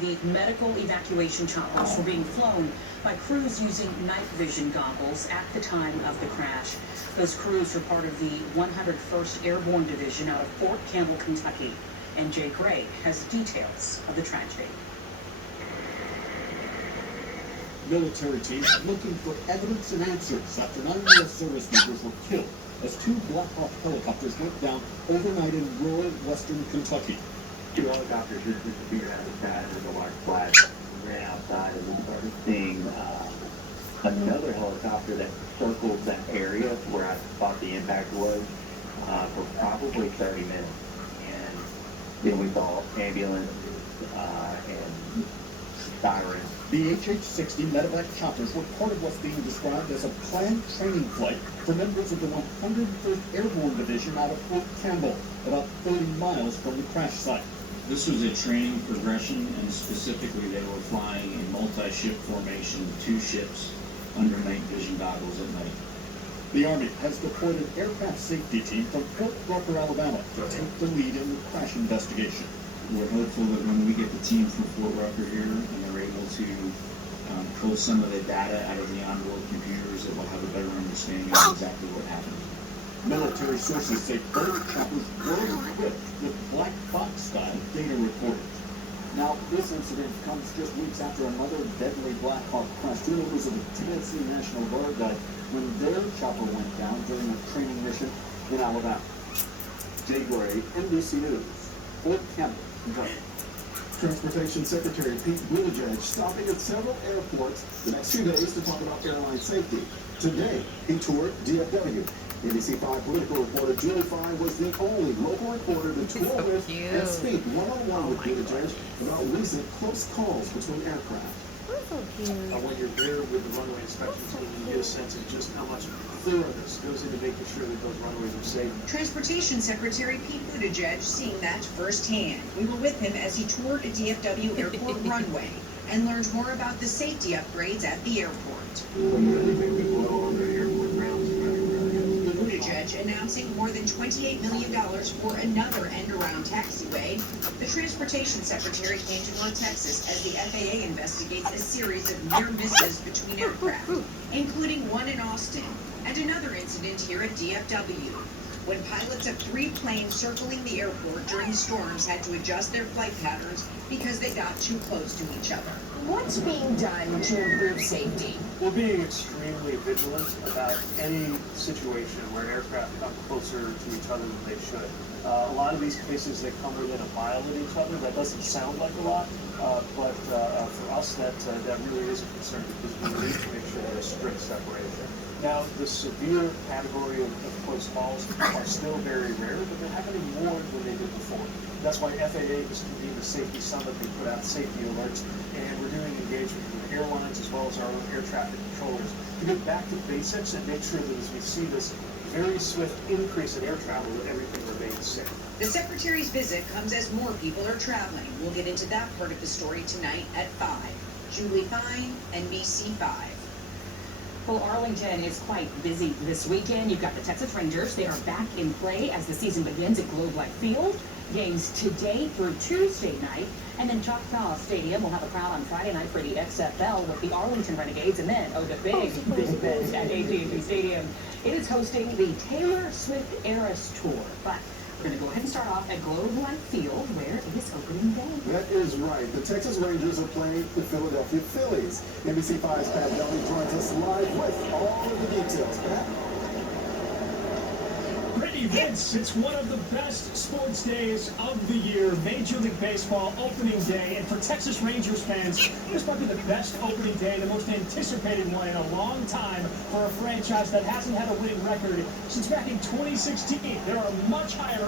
The medical evacuation choppers were being flown by crews using night vision goggles at the time of the crash. Those crews are part of the 101st Airborne Division out of Fort Campbell, Kentucky. And Jay Gray has details of the tragedy. Military teams looking for evidence and answers after 9 U.S. service members were killed as 2 Black Hawk helicopters went down overnight in rural western Kentucky. 2 helicopters just disappeared out of the sky with a large flash. Ran outside and we started seeing another helicopter that circled that area where I thought the impact was for probably 30 minutes. And then we saw ambulance and sirens. The HH-60 medevac choppers were part of what's being described as a planned training flight for members of the 101st Airborne Division out of Fort Campbell, about 30 miles from the crash site. This was a training progression, and specifically they were flying in multi-ship formation, 2 ships under night vision goggles at night. The Army has deployed an aircraft safety team from Fort Rucker, Alabama, to take the lead in the crash investigation. We're hopeful that when we get the team from Fort Rucker here and they're able to pull some of the data out of the onboard computers, that we'll have a better understanding of exactly what happened. Military sources say both choppers were equipped with black box-style data recorders. Now, this incident comes just weeks after another deadly Black Hawk crash. 2 members of the Tennessee National Guard died when their chopper went down during a training mission in Alabama. Jay Gray, NBC News, Fort Campbell, Kentucky. Transportation Secretary Pete Buttigieg stopping at several airports the next few days to talk about airline safety. Today, he toured DFW. ABC5 political reporter Julie Fry was the only local reporter to tour with and speak one-on-one with Buttigieg about recent close calls between aircraft. When you're there with the runway inspection team, you get a sense of just how much thoroughness goes into making sure that those runways are safe. Transportation Secretary Pete Buttigieg seeing that firsthand. We were with him as he toured a DFW airport runway and learned more about the safety upgrades at the airport. Buttigieg announcing more than $28 million for another end-around taxiway. The Transportation Secretary came to North Texas as the FAA investigates a series of near misses between aircraft, including one in Austin and another incident here at DFW, when pilots of 3 planes circling the airport during storms had to adjust their flight patterns because they got too close to each other. What's being done to improve safety? We're being extremely vigilant about any situation where aircraft come closer to each other than they should. A lot of these cases, they come within a mile of each other. That doesn't sound like a lot, but for us, that really is a concern because we need to make sure there's strict separation. Now, the severe category of close calls are still very rare, but they're happening more than they did before. That's why FAA has convened a safety summit. They put out safety alerts, and we're doing engagement with airlines as well as our own air traffic controllers to get back to basics and make sure that as we see this very swift increase in air travel, that everything remains safe. The Secretary's visit comes as more people are traveling. We'll get into that part of the story tonight at 5. Julie Fine, NBC5. Well, Arlington is quite busy this weekend. You've got the Texas Rangers. They are back in play as the season begins at Globe Life Field. Games today through Tuesday night. And then Choctaw Stadium will have a crowd on Friday night for the XFL with the Arlington Renegades. And then, the big event at AT&T Stadium. It is hosting the Taylor Swift Eras Tour. But we're going to go ahead and start off at Globe Life Field, where it is opening day. That is right. The Texas Rangers are playing the Philadelphia Phillies. NBC5's Pat Donnelly joins us live with all of the details. Pat? Great events. It's one of the best sports days of the year. Major League Baseball opening day. And for Texas Rangers fans, this might be the best opening day, the most anticipated one in a long time for a franchise that hasn't had a winning record since back in 2016. There are much higher